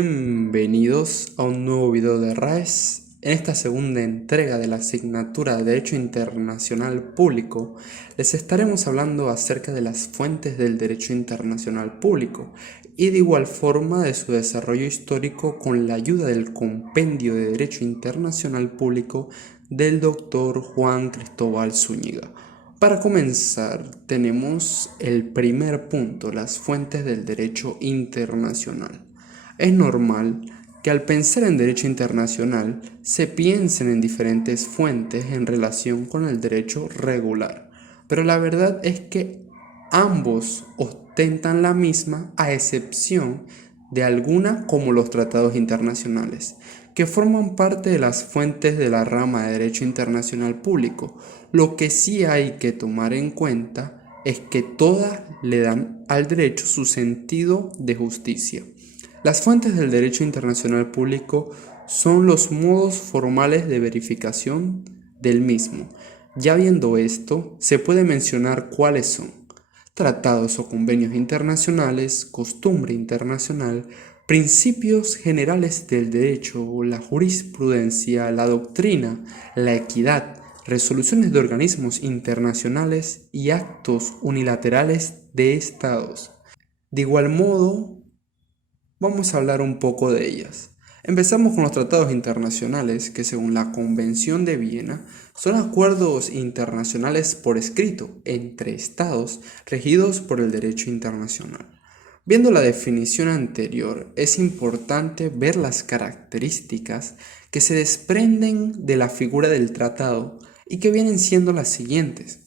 Bienvenidos a un nuevo video de RAES. En esta segunda entrega de la asignatura de Derecho Internacional Público, les estaremos hablando acerca de las fuentes del derecho internacional público y de igual forma de su desarrollo histórico con la ayuda del Compendio de Derecho Internacional Público del Dr. Juan Cristóbal Zúñiga. Para comenzar, tenemos el primer punto, las fuentes del derecho internacional. Es normal que al pensar en derecho internacional se piensen en diferentes fuentes en relación con el derecho regular, pero la verdad es que ambos ostentan la misma a excepción de alguna como los tratados internacionales, que forman parte de las fuentes de la rama de derecho internacional público. Lo que sí hay que tomar en cuenta es que todas le dan al derecho su sentido de justicia. Las fuentes del derecho internacional público son los modos formales de verificación del mismo. Ya viendo esto, se puede mencionar cuáles son: tratados o convenios internacionales, costumbre internacional, principios generales del derecho, la jurisprudencia, la doctrina, la equidad, resoluciones de organismos internacionales y actos unilaterales de estados. De igual modo, vamos a hablar un poco de ellas. Empezamos con los tratados internacionales, que según la Convención de Viena son acuerdos internacionales por escrito entre estados regidos por el derecho internacional. Viendo la definición anterior, es importante ver las características que se desprenden de la figura del tratado y que vienen siendo las siguientes.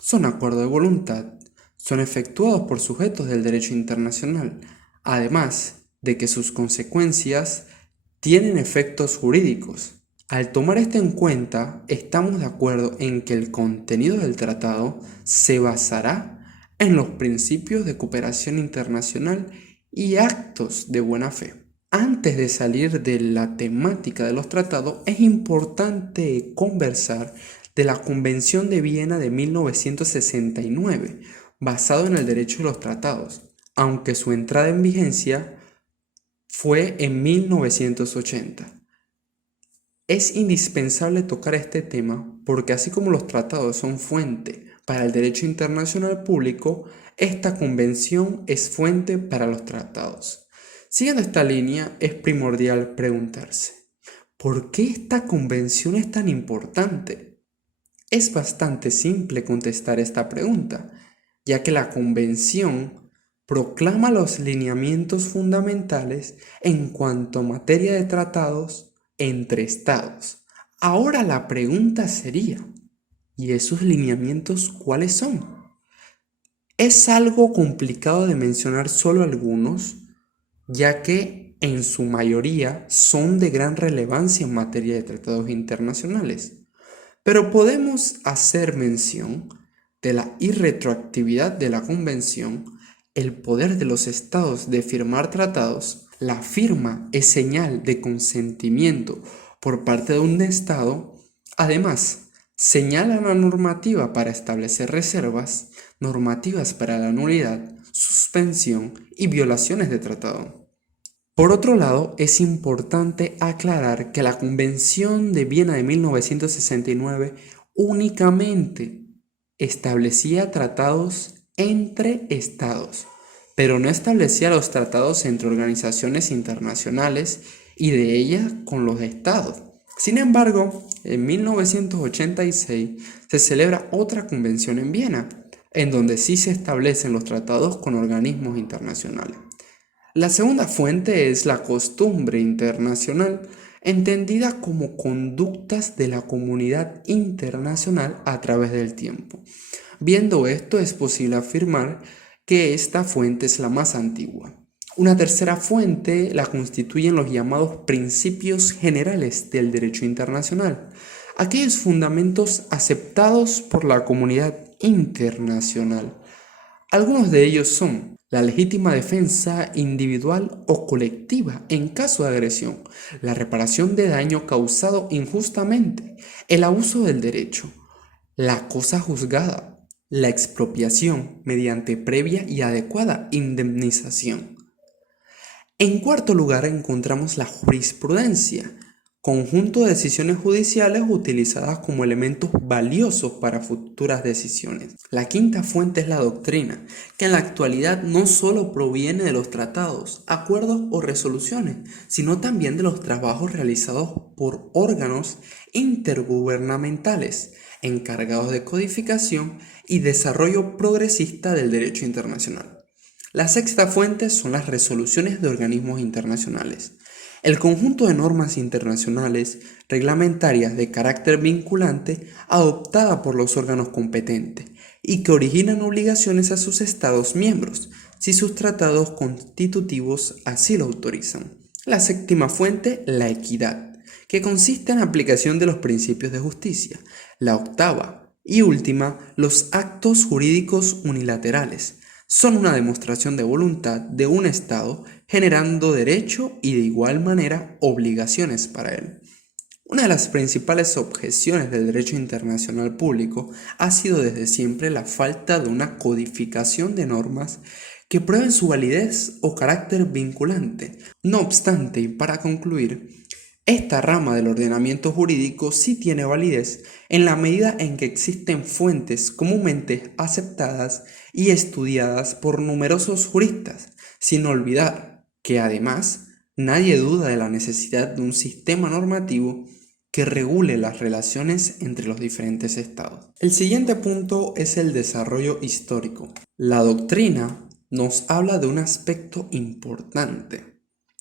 Son acuerdos de voluntad, son efectuados por sujetos del derecho internacional, además de que sus consecuencias tienen efectos jurídicos. Al tomar esto en cuenta, estamos de acuerdo en que el contenido del tratado se basará en los principios de cooperación internacional y actos de buena fe. Antes de salir de la temática de los tratados, es importante conversar de la Convención de Viena de 1969, basado en el derecho de los tratados, aunque su entrada en vigencia fue en 1980. Es indispensable tocar este tema porque así como los tratados son fuente para el derecho internacional público, esta convención es fuente para los tratados. Siguiendo esta línea, es primordial preguntarse: ¿por qué esta convención es tan importante? Es bastante simple contestar esta pregunta, ya que la convención proclama los lineamientos fundamentales en cuanto a materia de tratados entre estados. Ahora la pregunta sería: ¿y esos lineamientos cuáles son? Es algo complicado de mencionar solo algunos, ya que en su mayoría son de gran relevancia en materia de tratados internacionales. Pero podemos hacer mención de la irretroactividad de la Convención, el poder de los estados de firmar tratados. La firma es señal de consentimiento por parte de un estado. Además, señala la normativa para establecer reservas, normativas para la nulidad, suspensión y violaciones de tratado. Por otro lado, es importante aclarar que la Convención de Viena de 1969 únicamente establecía tratados entre estados, pero no establecía los tratados entre organizaciones internacionales y de ellas con los estados. Sin embargo, en 1986 se celebra otra convención en Viena, en donde sí se establecen los tratados con organismos internacionales. La segunda fuente es la costumbre internacional, entendida como conductas de la comunidad internacional a través del tiempo. Viendo esto, es posible afirmar que esta fuente es la más antigua. Una tercera fuente la constituyen los llamados principios generales del derecho internacional, aquellos fundamentos aceptados por la comunidad internacional. Algunos de ellos son la legítima defensa individual o colectiva en caso de agresión, la reparación de daño causado injustamente, el abuso del derecho, la cosa juzgada, la expropiación mediante previa y adecuada indemnización. En cuarto lugar encontramos la jurisprudencia, conjunto de decisiones judiciales utilizadas como elementos valiosos para futuras decisiones. La quinta fuente es la doctrina, que en la actualidad no solo proviene de los tratados, acuerdos o resoluciones, sino también de los trabajos realizados por órganos intergubernamentales encargados de codificación y desarrollo progresista del derecho internacional. La sexta fuente son las resoluciones de organismos internacionales. El conjunto de normas internacionales reglamentarias de carácter vinculante adoptada por los órganos competentes y que originan obligaciones a sus Estados miembros, si sus tratados constitutivos así lo autorizan. La séptima fuente, la equidad, que consiste en la aplicación de los principios de justicia. La octava y última, los actos jurídicos unilaterales. Son una demostración de voluntad de un Estado generando derecho y de igual manera obligaciones para él. Una de las principales objeciones del derecho internacional público ha sido desde siempre la falta de una codificación de normas que prueben su validez o carácter vinculante. No obstante, y para concluir, esta rama del ordenamiento jurídico sí tiene validez en la medida en que existen fuentes comúnmente aceptadas y estudiadas por numerosos juristas, sin olvidar que además nadie duda de la necesidad de un sistema normativo que regule las relaciones entre los diferentes estados. El siguiente punto es el desarrollo histórico. La doctrina nos habla de un aspecto importante.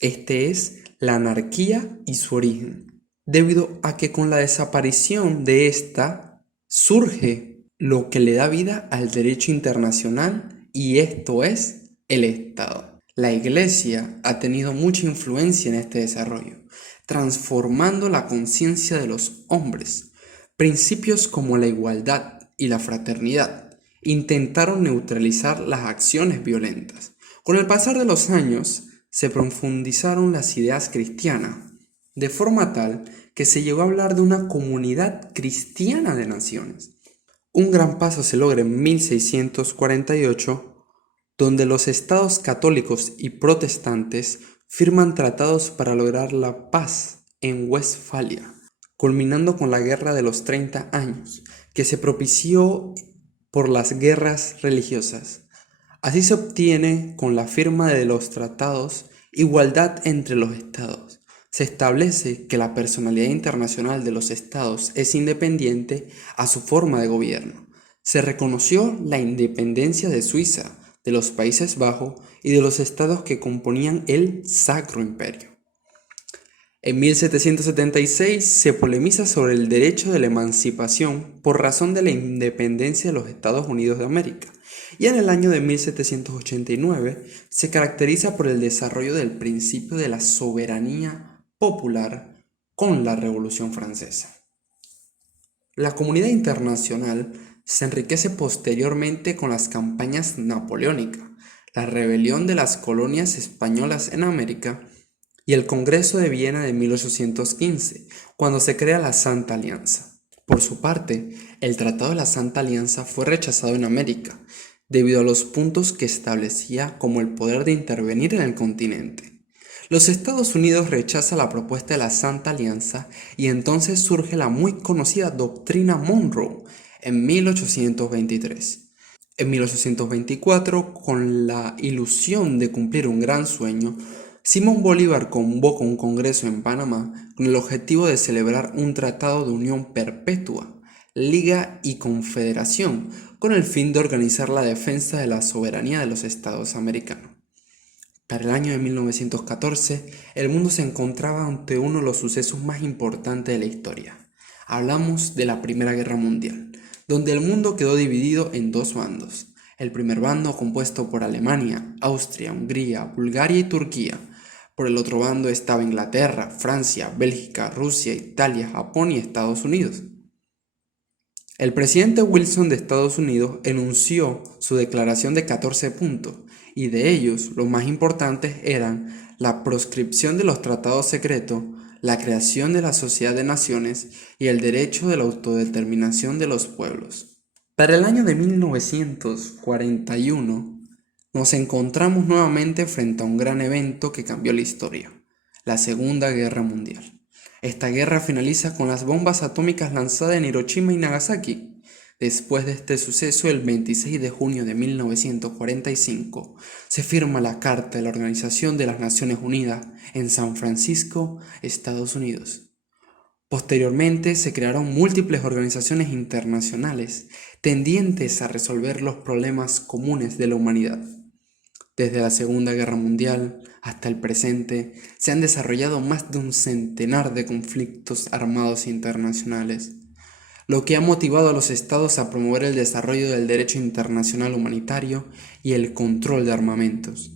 Este es la anarquía y su origen, debido a que con la desaparición de esta surge lo que le da vida al derecho internacional y esto es el Estado. La Iglesia ha tenido mucha influencia en este desarrollo, transformando la conciencia de los hombres. Principios como la igualdad y la fraternidad intentaron neutralizar las acciones violentas. Con el pasar de los años, se profundizaron las ideas cristianas, de forma tal que se llegó a hablar de una comunidad cristiana de naciones. Un gran paso se logra en 1648, donde los estados católicos y protestantes firman tratados para lograr la paz en Westfalia, culminando con la Guerra de los 30 años, que se propició por las guerras religiosas. Así se obtiene, con la firma de los tratados, igualdad entre los estados. Se establece que la personalidad internacional de los estados es independiente a su forma de gobierno. Se reconoció la independencia de Suiza, de los Países Bajos y de los estados que componían el Sacro Imperio. En 1776 se polemiza sobre el derecho de la emancipación por razón de la independencia de los Estados Unidos de América. Y en el año de 1789 se caracteriza por el desarrollo del principio de la soberanía popular con la Revolución Francesa. La comunidad internacional se enriquece posteriormente con las campañas napoleónicas, la rebelión de las colonias españolas en América y el Congreso de Viena de 1815, cuando se crea la Santa Alianza. Por su parte, el Tratado de la Santa Alianza fue rechazado en América, debido a los puntos que establecía como el poder de intervenir en el continente. Los Estados Unidos rechazan la propuesta de la Santa Alianza y entonces surge la muy conocida Doctrina Monroe en 1823. En 1824, con la ilusión de cumplir un gran sueño, Simón Bolívar convoca un congreso en Panamá con el objetivo de celebrar un tratado de unión perpetua, liga y confederación, con el fin de organizar la defensa de la soberanía de los estados americanos. Para el año de 1914, el mundo se encontraba ante uno de los sucesos más importantes de la historia. Hablamos de la Primera Guerra Mundial, donde el mundo quedó dividido en dos bandos. El primer bando compuesto por Alemania, Austria, Hungría, Bulgaria y Turquía. Por el otro bando estaba Inglaterra, Francia, Bélgica, Rusia, Italia, Japón y Estados Unidos. El presidente Wilson de Estados Unidos enunció su declaración de 14 puntos, y de ellos los más importantes eran la proscripción de los tratados secretos, la creación de la Sociedad de Naciones y el derecho de la autodeterminación de los pueblos. Para el año de 1941, Nos encontramos nuevamente frente a un gran evento que cambió la historia, la Segunda Guerra Mundial. Esta guerra finaliza con las bombas atómicas lanzadas en Hiroshima y Nagasaki. Después de este suceso, el 26 de junio de 1945, se firma la Carta de la Organización de las Naciones Unidas en San Francisco, Estados Unidos. Posteriormente se crearon múltiples organizaciones internacionales tendientes a resolver los problemas comunes de la humanidad. Desde la Segunda Guerra Mundial hasta el presente, se han desarrollado más de un centenar de conflictos armados internacionales, lo que ha motivado a los estados a promover el desarrollo del derecho internacional humanitario y el control de armamentos.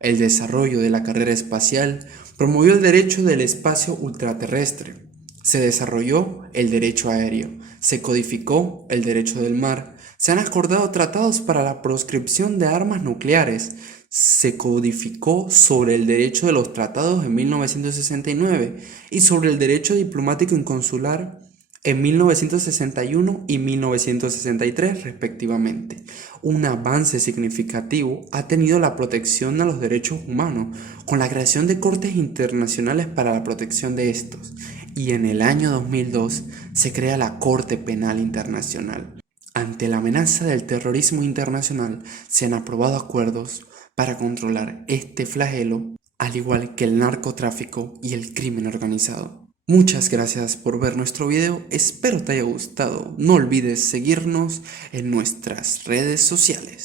El desarrollo de la carrera espacial promovió el derecho del espacio ultraterrestre. Se desarrolló el derecho aéreo, se codificó el derecho del mar, se han acordado tratados para la proscripción de armas nucleares, se codificó sobre el derecho de los tratados en 1969 y sobre el derecho diplomático y consular en 1961 y 1963 respectivamente. Un avance significativo ha tenido la protección a los derechos humanos, con la creación de cortes internacionales para la protección de estos, y en el año 2002 se crea la Corte Penal Internacional. Ante la amenaza del terrorismo internacional, se han aprobado acuerdos para controlar este flagelo, al igual que el narcotráfico y el crimen organizado. Muchas gracias por ver nuestro video, espero te haya gustado. No olvides seguirnos en nuestras redes sociales.